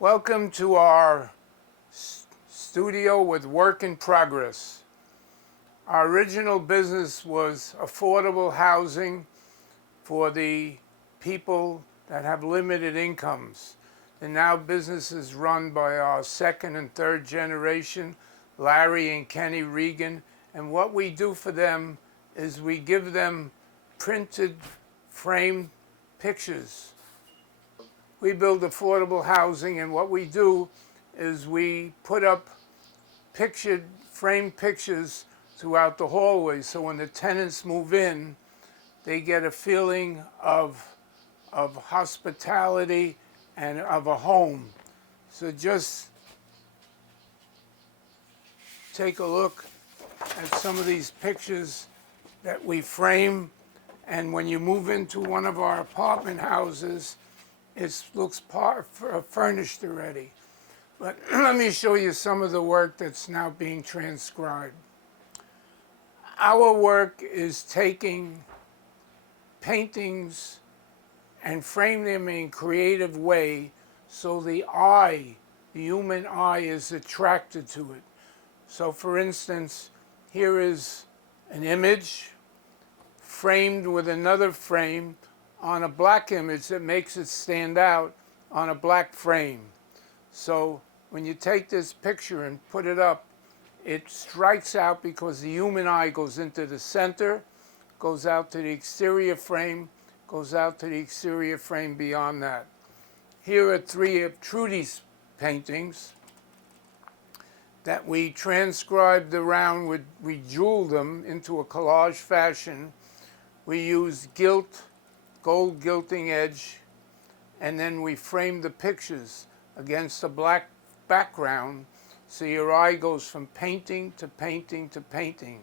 Welcome to our studio with Work in Progress. Our original business was affordable housing for the people that have limited incomes. And now business is run by our second and third generation, Larry and Kenny Regan. And what we do for them is we give them printed framed pictures. We build affordable housing, and what we do is we put up framed pictures throughout the hallway, so when the tenants move in, they get a feeling of hospitality and of a home. So just take a look at some of these pictures that we frame, and when you move into one of our apartment houses, it looks furnished already. But let me show you some of the work that's now being transcribed. Our work is taking paintings and frame them in a creative way so the human eye is attracted to it. So for instance, here is an image framed with another frame on a black image that makes it stand out on a black frame. So when you take this picture and put it up, it strikes out because the human eye goes into the center, goes out to the exterior frame, goes out to the exterior frame beyond that. Here are three of Trudy's paintings that we transcribed around. We jeweled them into a collage fashion. We used gold gilting edge, and then we framed the pictures against a black background, so your eye goes from painting to painting to painting.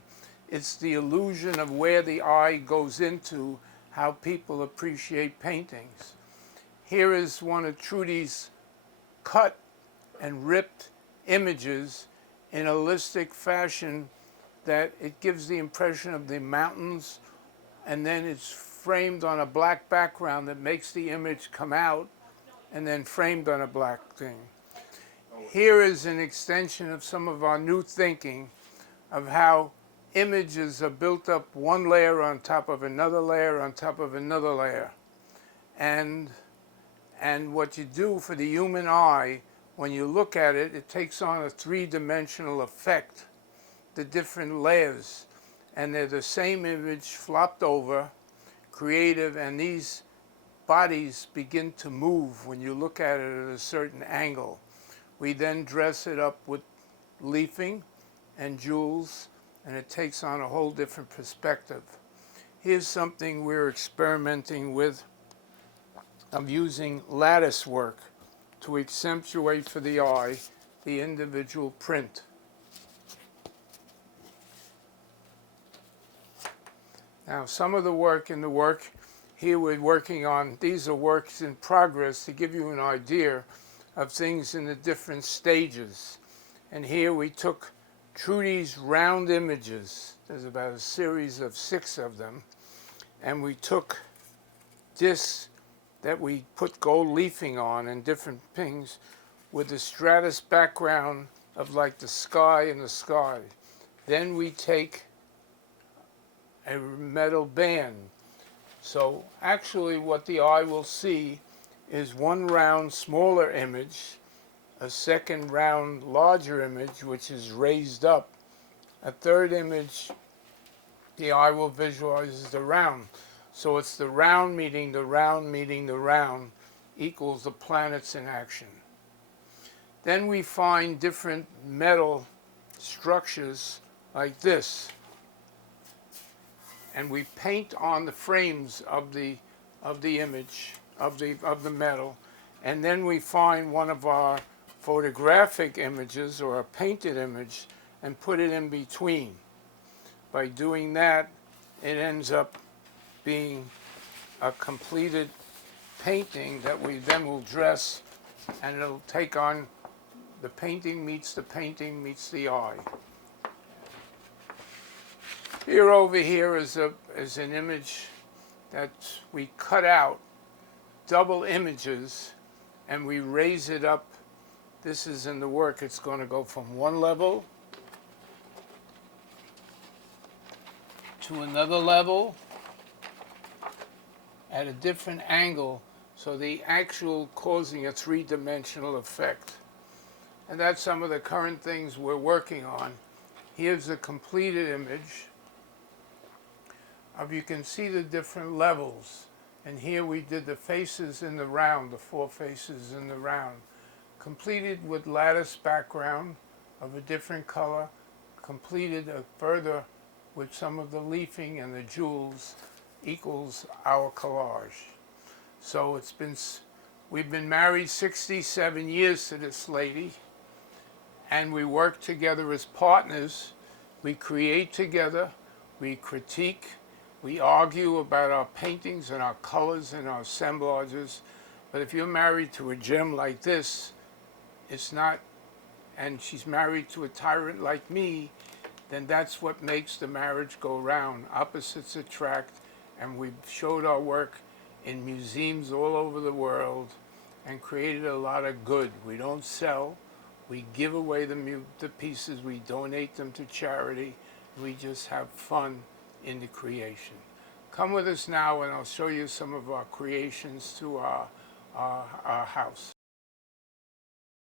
It's the illusion of where the eye goes into how people appreciate paintings. Here is one of Trudy's cut and ripped images in a holistic fashion that it gives the impression of the mountains, and then it's framed on a black background that makes the image come out, and then framed on a black thing. Here is an extension of some of our new thinking of how images are built up one layer on top of another layer on top of another layer. And what you do for the human eye, when you look at it, it takes on a three-dimensional effect, the different layers. And they're the same image flopped over, creative, and these bodies begin to move when you look at it at a certain angle. We then dress it up with leafing and jewels, and it takes on a whole different perspective. Here's something we're experimenting with, of using lattice work to accentuate for the eye the individual print. Now, some of the work here we're working on, these are works in progress to give you an idea of things in the different stages. And here we took Trudy's round images. There's about a series of 6 of them. And we took discs that we put gold leafing on and different things with the stratus background of like the sky and the sky. Then we take a metal band. So actually what the eye will see is one round smaller image, a second round larger image which is raised up, a third image the eye will visualize as the round. So it's the round meeting the round meeting the round equals the planets in action. Then we find different metal structures like this, and we paint on the frames of the image of the metal, and then we find one of our photographic images or a painted image and put it in between. By doing that, it ends up being a completed painting that we then will dress, and it'll take on the painting meets the eye. Here over here is an image that we cut out, double images, and we raise it up This is in the work. It's going to go from one level to another level at a different angle, so the actual causing a three-dimensional effect. And that's some of the current things we're working on. Here's a completed image of, you can see the different levels. And here we did the faces in the round, the four faces in the round. Completed with lattice background of a different color. Completed further with some of the leafing and the jewels equals our collage. So we've been married 67 years to this lady, and we work together as partners. We create together, we critique, we argue about our paintings and our colors and our assemblages. But if you're married to a gem like this, it's not, and she's married to a tyrant like me, then that's what makes the marriage go round. Opposites attract, and we've showed our work in museums all over the world and created a lot of good. We don't sell. We give away the pieces. We donate them to charity. We just have fun in the creation. Come with us now, and I'll show you some of our creations through our house.